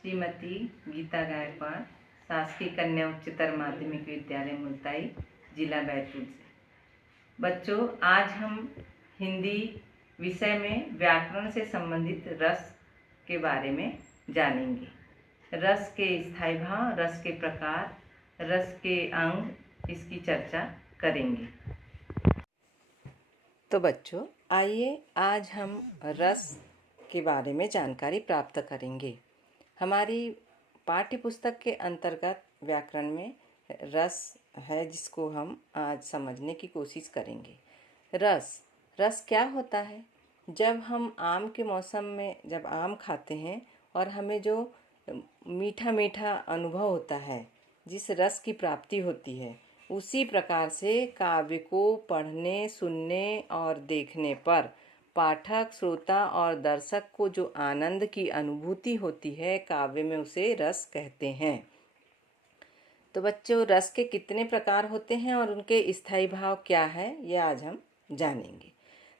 श्रीमती गीता गायकवाड़, शासकीय कन्या उच्चतर माध्यमिक विद्यालय मुल्ताई, जिला बैतूल से। बच्चों, आज हम हिंदी विषय में व्याकरण से संबंधित रस के बारे में जानेंगे। रस के स्थायी भाव, रस के प्रकार, रस के अंग, इसकी चर्चा करेंगे। तो बच्चों, आइए आज हम रस के बारे में जानकारी प्राप्त करेंगे। हमारी पाठ्य पुस्तक के अंतर्गत व्याकरण में रस है, जिसको हम आज समझने की कोशिश करेंगे। रस क्या होता है? जब हम आम के मौसम में जब आम खाते हैं और हमें जो मीठा मीठा अनुभव होता है, जिस रस की प्राप्ति होती है, उसी प्रकार से काव्य को पढ़ने, सुनने और देखने पर पाठक, श्रोता और दर्शक को जो आनंद की अनुभूति होती है काव्य में, उसे रस कहते हैं। तो बच्चों, रस के कितने प्रकार होते हैं और उनके स्थायी भाव क्या है, ये आज हम जानेंगे।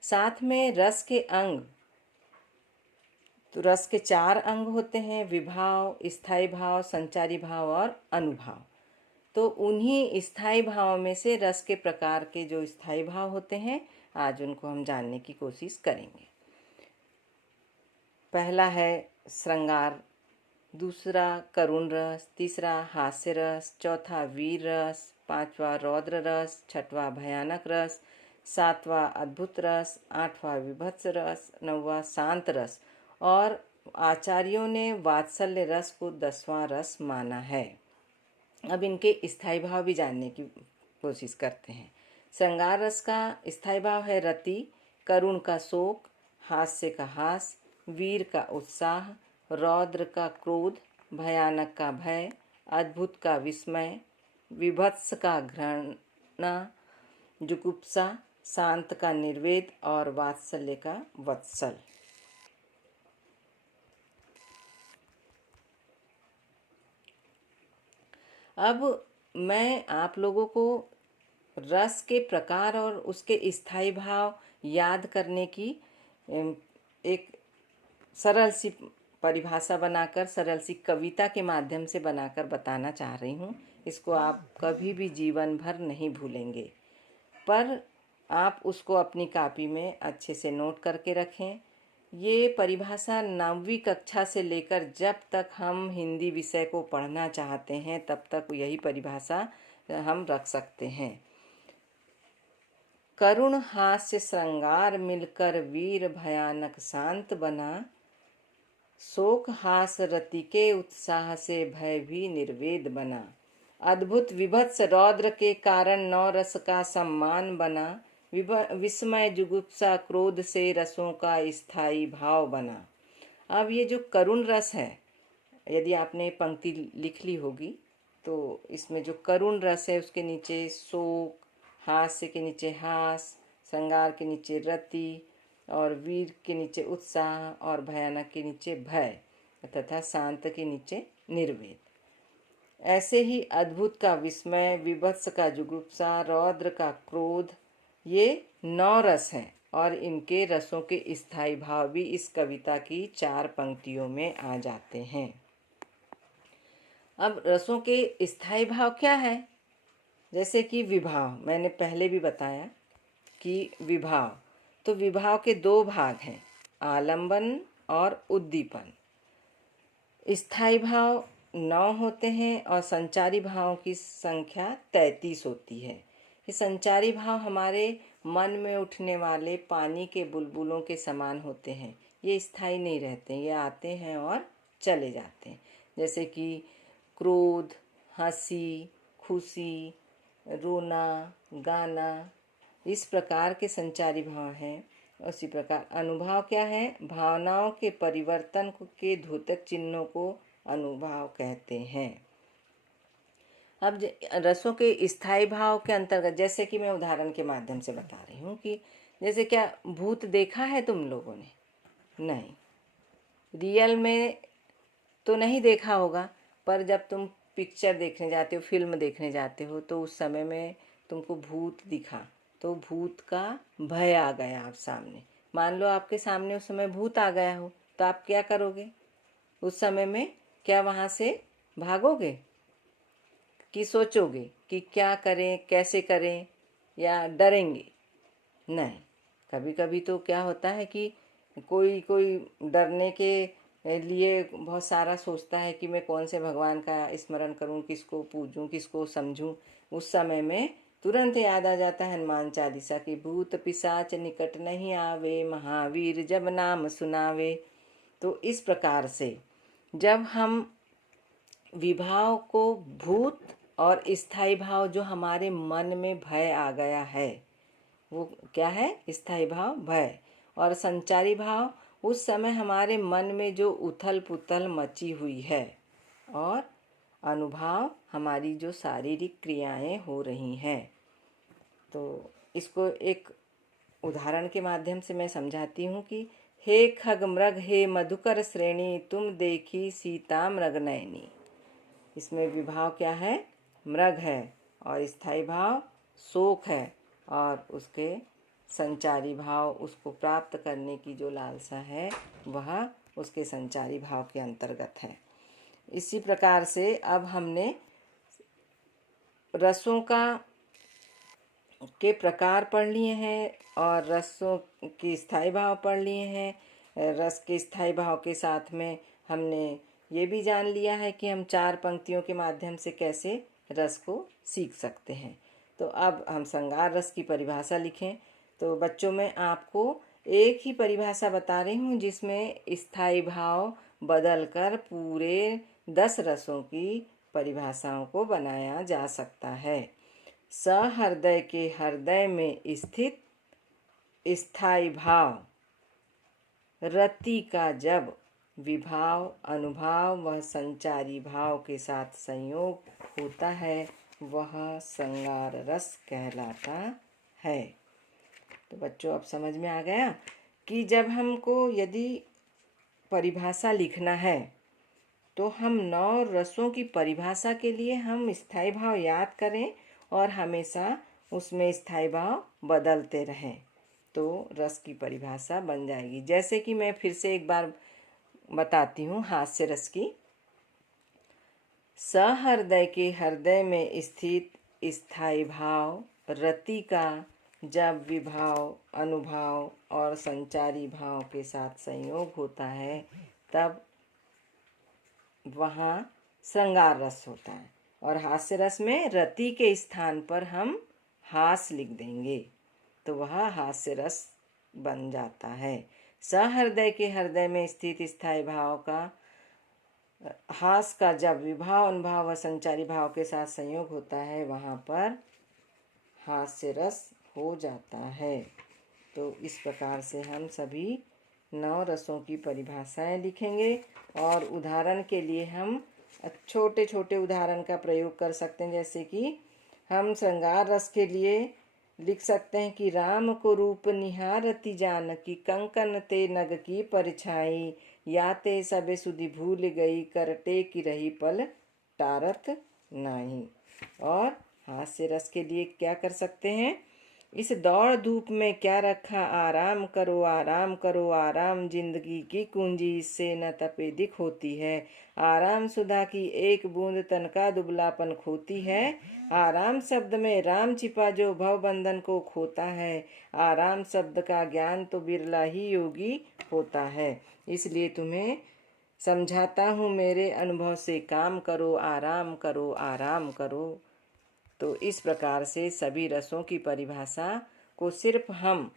साथ में रस के अंग, तो रस के 4 अंग होते हैं: विभाव, स्थायी भाव, संचारी भाव और अनुभाव। तो उन्हीं स्थायी भाव में से रस के प्रकार के जो स्थायी भाव होते हैं, आज उनको हम जानने की कोशिश करेंगे। पहला है श्रृंगार, दूसरा करुण रस, तीसरा हास्य रस, चौथा वीर रस, पांचवा रौद्र रस, छठवा भयानक रस, सातवां अद्भुत रस, आठवां विभत्स रस, नौवां शांत रस और आचार्यों ने वात्सल्य रस को 10वां रस माना है। अब इनके स्थायी भाव भी जानने की कोशिश करते हैं। श्रृंगार रस का स्थायी भाव है रति, करुण का शोक, हास्य का हास, वीर का उत्साह, रौद्र का क्रोध, भयानक का भय, अद्भुत का विस्मय, विभत्स का घृणा, जुगुप्सा, शांत का निर्वेद और वात्सल्य का वत्सल। अब मैं आप लोगों को रस के प्रकार और उसके स्थायी भाव याद करने की एक सरल सी परिभाषा बनाकर, सरल सी कविता के माध्यम से बनाकर बताना चाह रही हूँ। इसको आप कभी भी जीवन भर नहीं भूलेंगे, पर आप उसको अपनी कॉपी में अच्छे से नोट करके रखें। ये परिभाषा 9वीं कक्षा से लेकर जब तक हम हिंदी विषय को पढ़ना चाहते हैं, तब तक यही परिभाषा हम रख सकते हैं। करुण हास्य श्रृंगार मिलकर वीर भयानक शांत बना, शोक हास रति के उत्साह से भय भी निर्वेद बना, अद्भुत विभत्स रौद्र के कारण 9 रस का सम्मान बना, विस्मय जुगुप्सा क्रोध से रसों का स्थायी भाव बना। अब ये जो करुण रस है, यदि आपने पंक्ति लिख ली होगी तो इसमें जो करुण रस है उसके नीचे शोक, हास्य के नीचे हास, श्रृंगार के नीचे रति और वीर के नीचे उत्साह और भयानक के नीचे भय तथा शांत के नीचे निर्वेद। ऐसे ही अद्भुत का विस्मय, विभत्स का जुगुप्सा, रौद्र का क्रोध, ये 9 रस हैं और इनके रसों के स्थायी भाव भी इस कविता की 4 पंक्तियों में आ जाते हैं। अब रसों के स्थायी भाव क्या है? जैसे कि विभाव, मैंने पहले भी बताया कि विभाव, तो विभाव के 2 भाग हैं, आलंबन और उद्दीपन। स्थायी भाव 9 होते हैं और संचारी भावों की संख्या 33 होती है। ये संचारी भाव हमारे मन में उठने वाले पानी के बुलबुलों के समान होते हैं। ये स्थायी नहीं रहते, ये आते हैं और चले जाते हैं। जैसे कि क्रोध, हंसी, खुशी, रोना, गाना, इस प्रकार के संचारी भाव हैं। उसी प्रकार अनुभाव क्या है? भावनाओं के परिवर्तन के द्योतक चिन्हों को अनुभाव कहते हैं। अब रसों के स्थायी भाव के अंतर्गत, जैसे कि मैं उदाहरण के माध्यम से बता रही हूँ कि जैसे क्या भूत देखा है तुम लोगों ने? नहीं, रियल में तो नहीं देखा होगा, पर जब तुम पिक्चर देखने जाते हो, फिल्म देखने जाते हो, तो उस समय में तुमको भूत दिखा तो भूत का भय आ गया आप सामने। मान लो आपके सामने उस समय भूत आ गया हो, तो आप क्या करोगे? उस समय में क्या वहाँ से भागोगे कि सोचोगे कि क्या करें, कैसे करें, या डरेंगे? नहीं। कभी कभी तो क्या होता है कि कोई कोई डरने के लिए बहुत सारा सोचता है कि मैं कौन से भगवान का स्मरण करूं, किसको पूजूं, किसको समझूं। उस समय में तुरंत याद आ जाता है हनुमान चालीसा की, भूत पिशाच निकट नहीं आवे, महावीर जब नाम सुनावे। तो इस प्रकार से जब हम विभाव को, भूत और स्थायी भाव, जो हमारे मन में भय आ गया है, वो क्या है? स्थायी भाव भय। और संचारी भाव, उस समय हमारे मन में जो उथल पुथल मची हुई है। और अनुभाव, हमारी जो शारीरिक क्रियाएं हो रही हैं। तो इसको एक उदाहरण के माध्यम से मैं समझाती हूँ कि हे खग मृग हे मधुकर श्रेणी, तुम देखी सीता मृग नयनी। इसमें विभाव क्या है? मृग है। और स्थायी भाव शोक है। और उसके संचारी भाव, उसको प्राप्त करने की जो लालसा है, वह उसके संचारी भाव के अंतर्गत है। इसी प्रकार से अब हमने रसों के प्रकार पढ़ लिए हैं और रसों के स्थायी भाव पढ़ लिए हैं। रस के स्थायी भाव के साथ में हमने ये भी जान लिया है कि हम 4 पंक्तियों के माध्यम से कैसे रस को सीख सकते हैं। तो अब हम श्रृंगार रस की परिभाषा लिखें। तो बच्चों, मैं आपको एक ही परिभाषा बता रही हूँ जिसमें स्थायी भाव बदलकर पूरे 10 रसों की परिभाषाओं को बनाया जा सकता है। सहृदय के हृदय में स्थित स्थायी भाव रति का जब विभाव, अनुभाव व संचारी भाव के साथ संयोग होता है, वह श्रृंगार रस कहलाता है। तो बच्चों, अब समझ में आ गया कि जब हमको यदि परिभाषा लिखना है तो हम 9 रसों की परिभाषा के लिए हम स्थायी भाव याद करें और हमेशा उसमें स्थायी भाव बदलते रहें, तो रस की परिभाषा बन जाएगी। जैसे कि मैं फिर से एक बार बताती हूँ हास्य रस की। सहृदय के हृदय में स्थित स्थायी भाव रति का जब विभाव, अनुभाव और संचारी भाव के साथ संयोग होता है, तब वहाँ श्रृंगार रस होता है। और हास्य रस में रति के स्थान पर हम हास लिख देंगे, तो वह हास्य रस बन जाता है। सहृदय के हृदय में स्थित स्थायी भाव का हास का जब विभाव, अनुभाव व संचारी भाव के साथ संयोग होता है, वहाँ पर हास्य रस हो जाता है। तो इस प्रकार से हम सभी 9 रसों की परिभाषाएं लिखेंगे। और उदाहरण के लिए हम छोटे छोटे उदाहरण का प्रयोग कर सकते हैं। जैसे कि हम श्रृंगार रस के लिए लिख सकते हैं कि राम को रूप निहारती जानकी, कंकन ते नग की परछाई, या ते सबे सुधि भूल गई, करटे की रही पल टारत नाही। और हास्य रस के लिए क्या कर सकते हैं? इस दौड़ धूप में क्या रखा, आराम करो आराम करो आराम, जिंदगी की कुंजी इससे न तपे दिख होती है, आराम सुधा की एक बूंद तन का दुबलापन खोती है, आराम शब्द में राम छिपा जो भव बंधन को खोता है, आराम शब्द का ज्ञान तो बिरला ही योगी होता है। इसलिए तुम्हें समझाता हूँ, मेरे अनुभव से काम करो, आराम करो आराम करो। तो इस प्रकार से सभी रसों की परिभाषा को सिर्फ हम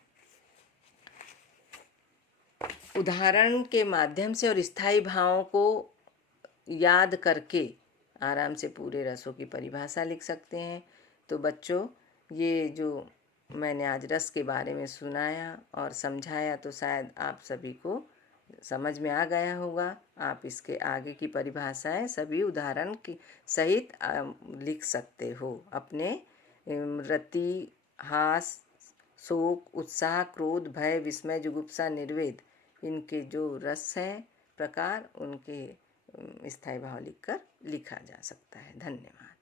उदाहरण के माध्यम से और स्थायी भावों को याद करके आराम से पूरे रसों की परिभाषा लिख सकते हैं। तो बच्चों, ये जो मैंने आज रस के बारे में सुनाया और समझाया, तो शायद आप सभी को समझ में आ गया होगा। आप इसके आगे की परिभाषाएं सभी उदाहरण की सहित लिख सकते हो। अपने रति, हास, शोक, उत्साह, क्रोध, भय, विस्मय, जुगुप्सा, निर्वेद, इनके जो रस हैं प्रकार, उनके स्थायी भाव लिखकर लिखा जा सकता है। धन्यवाद।